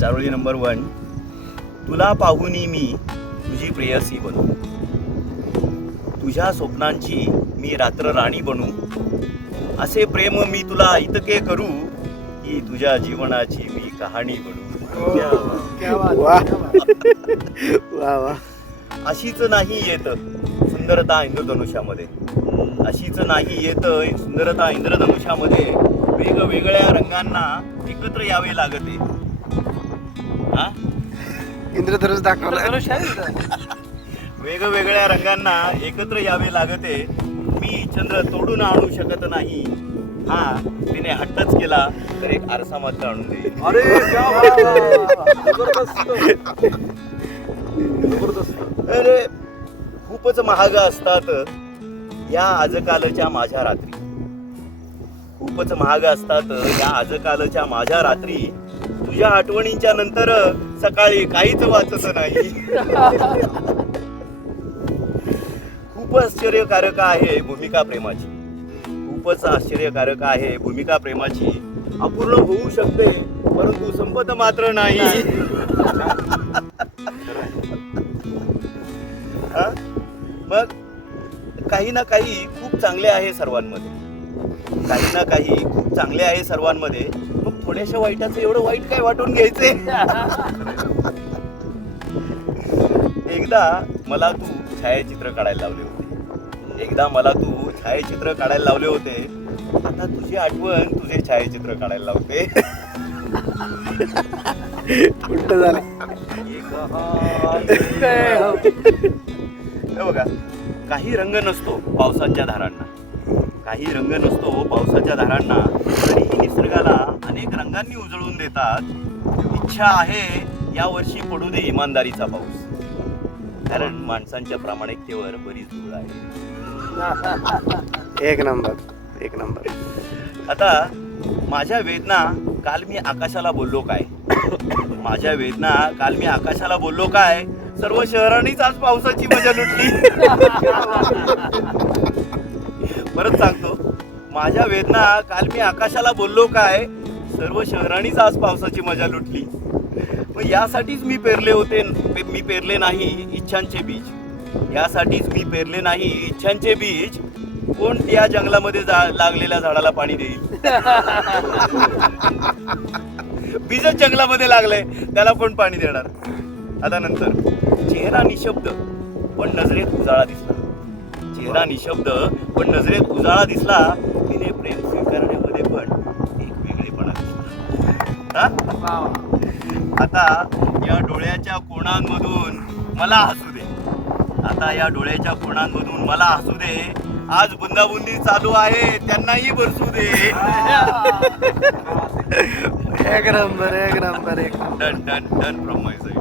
चारोळी number one तुला पाहुनी मी तुझी प्रेयसी बनू. तुझ्या स्वप्नांची मी रात्र राणी बनू. असे प्रेम मी तुला इतके करू की तुझ्या जीवनाची मी कहाणी बनू. वा वा वा अशीच नाही येत सुंदरता इंद्रधनुष्यामध्ये. अशीच नाही येत सुंदरता इंद्रधनुष्यामध्ये. वेगवेगळ्या रंगांना एकत्र यावे लागते. इंद्रधनुष दाखवलं. वेगवेगळ्या रंगांना एकत्र यावे लागते. मी चंद्र तोडून आणू शकत नाही. हा तिने हट्टच केला तर एक आरसा मात्र आणून देईल अरे क्या बात आहे. जबरदस्त जबरदस्त. अरे खूपच महाग असतात या आजकालच्या माझ्या रात्री. खूपच महाग असतात या आजकालच्या माझ्या रात्री. तुझ्या आठवणींच्या नंतर सकाळी काहीच वाचत नाही. खूप आश्चर्यकारक आहे भूमिका प्रेमाची. खूपच आश्चर्यकारक आहे भूमिका प्रेमाची. अपूर्ण होऊ शकते परंतु संपत मात्र नाही. मग काही ना काही खूप चांगले आहे सर्वांमध्ये. काही ना काही खूप चांगले आहे सर्वांमध्ये. थोड्याशा वाईटाचं एवढं वाईट काय वाटून घ्यायचे एकदा मला तू छायाचित्र काढायला लावले होते. एकदा मला तू छायाचित्र काढायला लावले होते. आता तुझी आठवण तुझे छायाचित्र काढायला लावते. उलट झालं. हे बघा काही रंग नसतो पावसाच्या धारांना. काही रंग नसतो पावसाच्या धारांना. रंगांनी उजळून देतात इच्छा आहे यावर्षी पडू दे इमानदारीचा पाऊस. कारण माणसांच्या प्रामाणिकतेवर बरीच धूळ आहे. एक नंबर एक नंबर. आता माझ्या वेदना काल मी आकाशाला बोललो काय? माझ्या वेदना काल मी आकाशाला बोललो काय? सर्व शहरांनीच आज पावसाची मजा लुटली. परत सांगतो माझ्या वेदना काल मी आकाशाला बोललो काय? सर्व शहरांनीच आज पावसाची मजा लुटली. मग यासाठीच मी पेरले होते पे- मी पेरले नाही इच्छांचे बीज. यासाठीच मी पेरले नाही इच्छांचे बीज. कोण त्या जंगलामध्ये जा लागलेल्या झाडाला पाणी देईल? बीजच जंगलामध्ये लागले त्याला कोण पाणी देणार? आता नंतर. चेहरा निशब्द पण नजरेत उजाळा दिसला. चेहरा निशब्द पण नजरेत उजाळा दिसला. तिने प्रेम आता या डोळ्याच्या कोणांमधून मला हसू दे. आता या डोळ्याच्या कोणांमधून मला हसू दे. आज बुंदाबुंदी चालू आहे त्यांनाही बरसू दे. एक नंबर एक नंबर एक done done done from my side